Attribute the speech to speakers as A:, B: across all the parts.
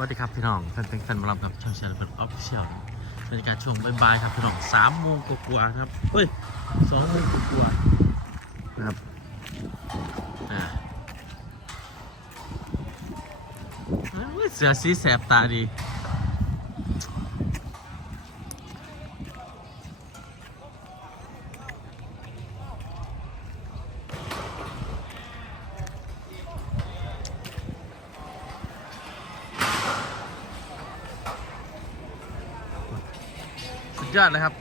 A: วัสดีครับพี่น้องแฟนเพลงแฟนมารับกับช่องเชียร์เป็นออฟฟิเชียลบรรยากาศช่วงบ่ายๆครับพี่น้องสามโมงกว่าๆครับเฮ้ยสองโมงกว่าๆนะครับอ่าเฮ้ยเสือสีแสบตาดี ยอดเลยครับ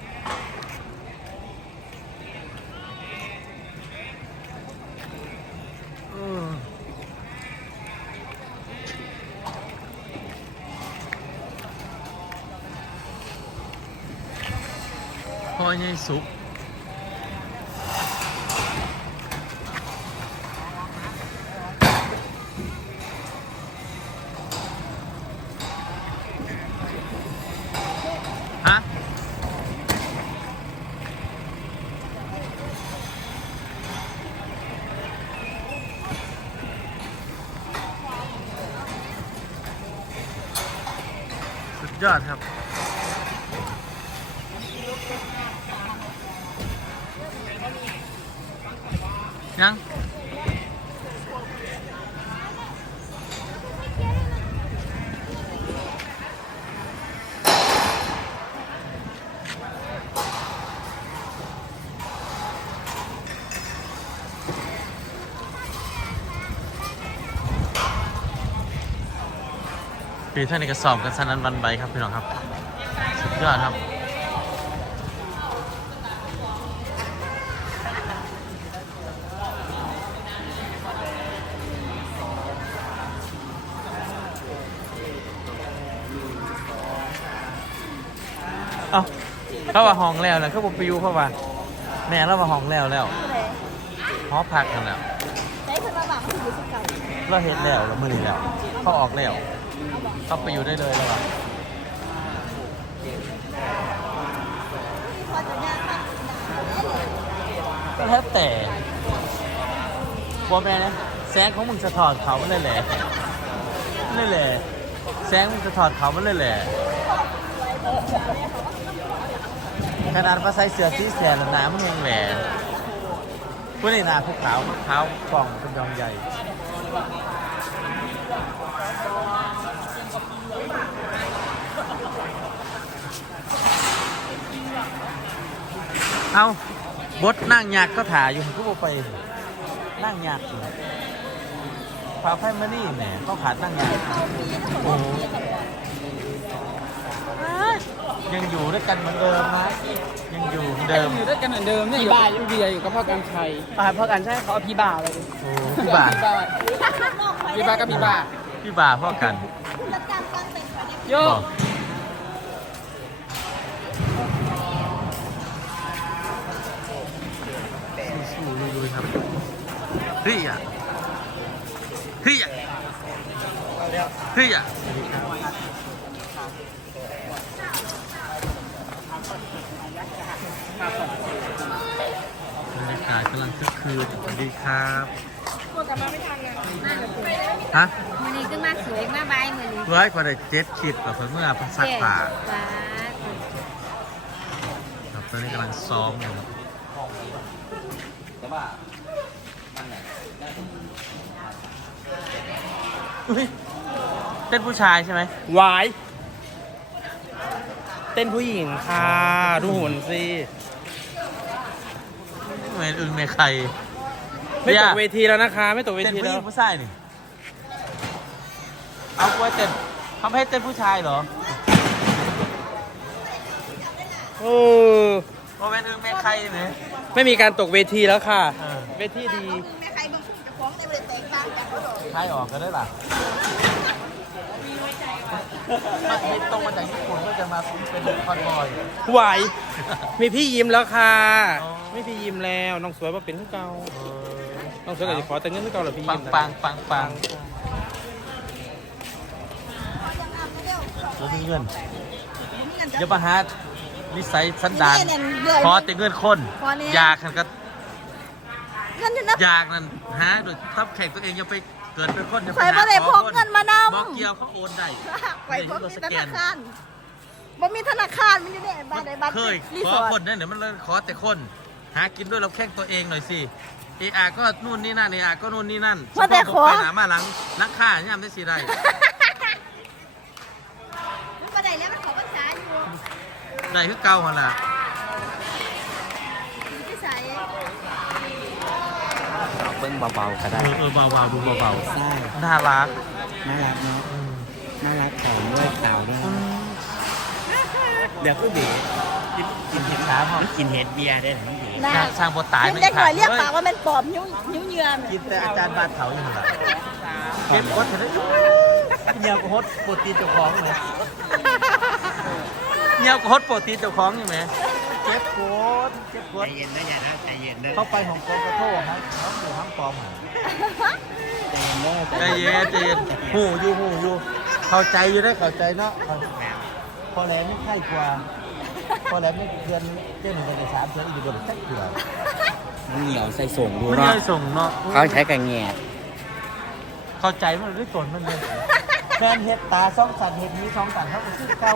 A: เออพ่อใหญ่สุก ยอดครับ ยัง ปีท่านในกระสอบกันสนันวันใบครับพี่น้องครับ สุดยอดครับเอ้าเข้าว่าห้องแล้วนะเข้าบอกปิวเข้าว่าแม่เรามาห้องแล้วแล้วหอพักกันแล้ว
B: ใช้คนละบาทมันถึงสิบเก้า
A: เราเห็นแล้วแล้วมือนี้แล้ว เขาออกแล้ว เข้าไปอยู่ได้เลยแล้วอะ
B: ก็
A: แล้วแต่บัวแม่นะแสงของมึงสะท้อนเขามันเลยแหละเลยแหละแสงมึงสะท้อนเขามันเลยแหละขนาดมาใส่เสือสีแสนแล้วน้ำมันยังแหละพวกนี้นาภูเขามะพร้าวกล่องเป็นยองใหญ่ เอาบดนั่งยากก็ถ่ายอยู่ก็บอกไป นั่งยากอยู่พาไพ่มานี่แหมเขาขาดนั่งยากโอ้ยังอยู่ด้วยกันเหมือนเดิมนะยังอยู่เหมือนเดิม
C: อยู่ด้วยกันเหมือนเดิมเนี่ยอยู่อยู่เบียร์อยู่กับพ่อการชัยอ่าพ่อการชัยเขาเอาพี่บ่าเลย
A: โอ้พี่บ่า
C: พี่บ่ากับพี่บ่า
A: พี่บ่าพ่อกัน
B: รับการตั้งเป็นคนนี้
C: โย
A: ฮ้ยอะเฮ้ยอะเฮ้ยอะบรรยากาศกำลังคึกคืนสวัสดีครับ
C: พวกกันมาไม่ทันไง
A: ฮะ
B: มันนี้ขึ้นมาสวยมาบายมือนี้
A: เพื่อให้คนได้เจ็ดคิดกับเมื่อพักซักป่า
B: ฟ้า
A: ครับตอนนี้กำลังซ้อมอยู่ครับ อุ๊ยเต้นผู้ชายใช่ไหม
C: วาย เต้นผู้หญิงค่ะดูหุ่นสิ
A: เหมือนอึนเมใคร
C: ไม่ตกเวทีแล้วนะคะ ไม่ตกเว
A: เต้น
C: ที
A: ผู้ห
C: แล้
A: ญิ
C: ว
A: งผู้ชายนี่เอากล้วยเต้นทำให้เต้นผู้ชายเหรอ
C: โอ้
A: โมเมนต์อึนเมใครไหม
C: ไม่มีการตกเวทีแล้วค่ะ
A: เออ
C: เวทีดี
B: จากเขาหรอ
A: ใครออกกันได้ล่ะมาบินตรงมาจากญี่ปุ่นก็จะมาเป็นคอนบอย
C: ไหว มีพี่ยิ้มแล้วค่ะ
A: อ๋อ
C: ไม่พี่ยิ้มแล้วน้องสวยว่าเป็นผู้เก่าน้องสวยก็จะขอแต่เงินผู้เก่าเหรอพี่
A: ปั
C: ยิ้
A: ง
C: มนะ
A: ปังปังปัง
B: ยังอ่านไม่ได้
A: ผมมีเงิน
B: มีเงิน
A: อย่ามาหานิสัยสันดาน
B: นี่เนี่ยเดือน
A: ขอแต่เงินคน
B: ขอเนี่ย
A: อยากกันก็
B: เงินอยู่นะ
A: อยากนั่นหาโดยทับแข่งตัวเองอย่าไป เกิดเป็นคนจะ
B: ข่อยบ่ได้พกเงินมานำ
A: บอกเกียวเขาโอนได้
B: ไปพบมีธนาคารบ่มีธนาคารมันอยู่ในบ้านใดบ้าน
A: เคย
B: รี
A: ข
B: ส
A: อ
B: อร์
A: คน
B: ท
A: นั่นเดี๋ยวมันเลยขอแต่คน หากินด้วยเราแข่งตัวเองหน่อยสิเออาก็นู่นนี่นั่นเออาก็นู่นนี่นั่น
B: ว่าแต่ขอ
A: ไปหนามาหลังนักฆ่าย่ำได้สิได้
B: มันบ่ได้แล้วมันขอภาษาอยู่
A: ได้คือเก่าหันละ
D: เบิ้งเบาๆก็
A: เอ
D: ได้
A: อเออเบาๆดูเบา
D: ใช่
A: ๆน่ารัก
D: น่ารักเนาะน่ารักเต่าด้วยเต่าด้วยเดี๋ยวผู้เบียกินกินเห็ด
A: สามเหรอ
D: กินเห็ดเบียร์ได้ทั้งเบียร์
B: นะ
A: น่าสร้างบทตาย
B: เด็กหน่อยเรียกปากว่ามันปอบนิ้วนิ้วเยือม
A: กินแต่อาจารย์บาดเถาอยู่หันละเก็บกดเถอะเงียวกฮดโปรตีนเจ้าของเลยเงียวกฮดโปรตีนเจ้าของอยู่ไหมเก็บกดเก็บก
D: ใจ
A: ด
D: เย็นนะอย่านะใจเย็นนะ
A: เข้าไปของกองกระโทษครับน้องหมูทั้งปลอม
D: ใจเย็นนะ
A: ใจเย็นใจเย็นหูอยู่หูอยู่ เข้าใจอยู่ได้เข้าใจเนาะพอแล้วไม่ใช่กว่า พอแล้วไม่เดือนเดือนหนึ่งเดือนสามเดือนอีกเดือนสักเดือน
D: มันเหนียวใส่ส่งดู
A: ไม่
D: เนาะ
A: ได้ส่งเนาะ
D: เขาใช้กระแงะ
A: เข้าใจมันด้วยตนมันเลย แฟนเห็ดตาซ่องสันเห็ดนี้ซ่องสันเขาก็คือเก่า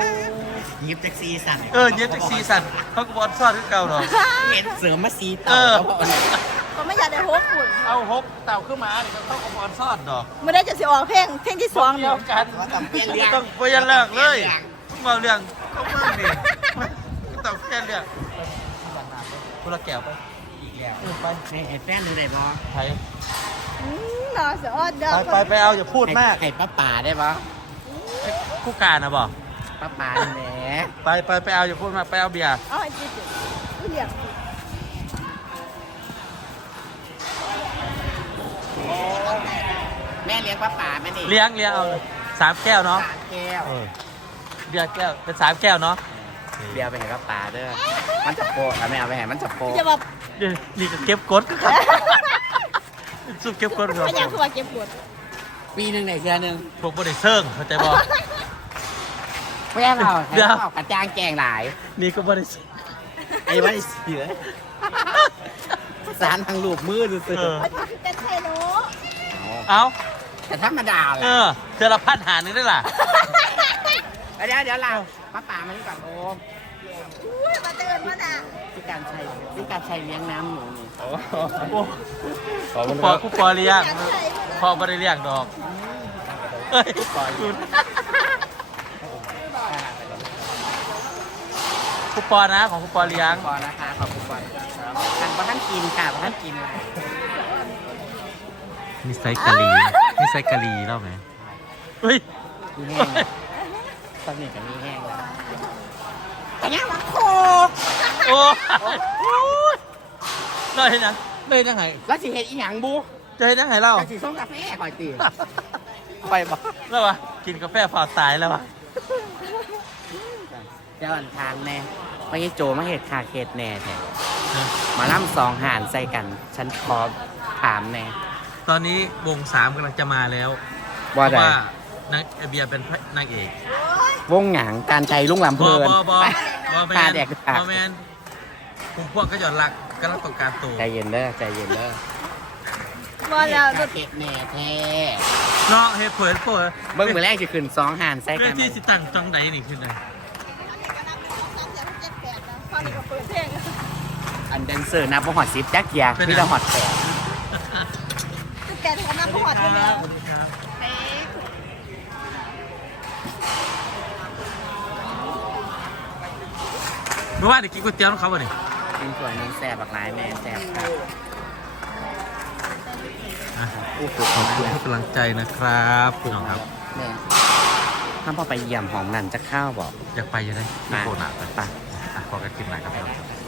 D: ยิบแท็กซี่สั่ง
A: เออเย็ดจากซีสันเขาก็บอลซอดคือเก่าเนาะ
D: เห็ดเสริมมาซี
A: เอ
D: เต่า
A: อ
D: แล้วบอก
B: ก็ไม่อยากได้โฮกฝุ่น
A: เอาฮบเต่าขึ้นมาเนี่ยเขาก็บอลซอดดอก
B: ไม่ได้จะสิออกเพลงเพลงที่สอง
A: เดี
B: แล้
A: ยววกัน
D: ต้องเปลี่ยนเรื่อง
A: ต้องเปลี่ยนเรื่องเลยมาเรื่องเขาเพิ่มดิต้องเปลี่ยนเรื่องคนละแก้วไปอีกแล้วไป
D: ให้ให้แฟนดูได้บ่
A: ไทย
B: อืมน่าสะออดเด้อ
A: ไปไปไปเอาอย่าพูดมาก
D: ให้ป้าป่าได้บ่
A: คู่การนะบอก
D: ป้าป่าแหม
A: ไปไปไปเอาอย่าพูดมากไปเอาเบียร์
B: เอาไอ้จิ๊ดผู้เลี้ยง
D: แม่เลี้ยงป้าป่าไหมนี่
A: เลี้ยงเลี้ยงเอาเลยสามแก้วเนาะ
D: สามแก้ว
A: เออเบียร์แก้วเป็นสามแก้วเนาะ
D: เบียร์ไปให้ป้าป่าเด้อมันจะโปะเอาไม่เอาไปให้มันจะโปะ
B: จะแบบ
A: เดี๋ยวนี่ก็เก็บกดก็ครับ ซุปเก็บกดครับ
B: ไม่อยากคือว่าเก็บปวด
D: ปีหนึ่งไหนเดือนหนึ่ง
A: พวกบริเซิงเข้าใจบอก
D: ไม่เอา
A: เดี๋ยว
D: เอากระจางแกงหลาย
A: นี่ก็บริเซิง
D: ไอ้วันเสือสารทางรูปมือดูสิ
A: เออ
B: เป็นไทยโน
A: เอา
D: แต่ธรรมดา
A: เอ
D: แหละ
A: อเจอละพันหาหนึ่งได้ล่ะ
D: เดี๋ยวเดี๋ยวเราป้าป่ามานี่ก่อนโอม
B: อุ้ยมาเตือนมาด่า
D: พี่ การชัยพี่การชัยเลี้ยงน้ำหนูนี่
A: โอ้กูปอกูปอเลี้ยงพ่อบริเลี้ยงดอกเฮ้ยคุณกูปอนะของกูปอเลี้ยง
D: ก่อนนะคะขอบคุณก่อนกันเพราะท่านกินค่ะเพราะท่านกิน
A: มีไซกะลีมีไซกะลีเล่าไหมเฮ้ย
D: มีแห้งตอนนี้ก็มีแห้งแล้ว แต่ยังโค
A: โอ้ยเราเห็นยังเราเห็นยังไง
D: แล้วสิเห็ดอีหยังบู
A: จะเห็นยังไงเล่า
D: จะสิส้มกาแฟก่อนตี
A: ไปบ่แล้ววะกินกาแฟฝ่าสายแล้ววะ
D: เจ้าอันทานแน่ไม่ใช่โจมาเห็ดคาเคดแน่แท้มาล่ำสองห่านใส่กัน ฉันขอถามแน่
A: ตอนนี้วงสามกำลังจะมาแล้ว
D: ว่าได
A: ราะว่านางเอเบียเป็นพระนางเอก
D: วงหยางการใจลุงลำเพลิน
A: บอบอ
D: ไป
A: บอแม
D: พานแดกผัก
A: บอแมนผมพวกก็หย่อนหลักกำลังต้องการตัว
D: ใจเย็นเด้อใจเย็นเด้อ
B: มาแล้ว
D: เห็ดคาเคดแน่แท้
A: เนาะเฮ้ยเผินเผิน
D: เบิ้งมือแรกจะขึ้นสองหานใส่
A: เรื่
D: กั
A: อนงที่สิตังจังใดนี่ขึ้นเลย
B: ตอนนี้ก็เปิดเพลง
D: อันแดนเซอร์นับว่าหอดซิปจักเกียร์พี่ละหอดแปด
B: คือแกถึงน้ำพอดไปแล้ว
A: สวัสดีครับเมื่อวานเด็กกินก๋วยเตี๋ยวของเขาบ่นี่
D: กินสวยนึงแสบบักหลายแม่แสบครับ
A: อะ
D: โอ้โห
A: ขอบคุณทุกกำลังใจนะครับพี่น้องครับ
D: แม่ถ้าพอไปเยี่ยมหอมนั่นจะเข้าวบอก
A: อยากไปยังไง
D: มา
A: โคนาไป
D: ไป
A: อะขอกันกินหน่อยครับพี่น้องครับ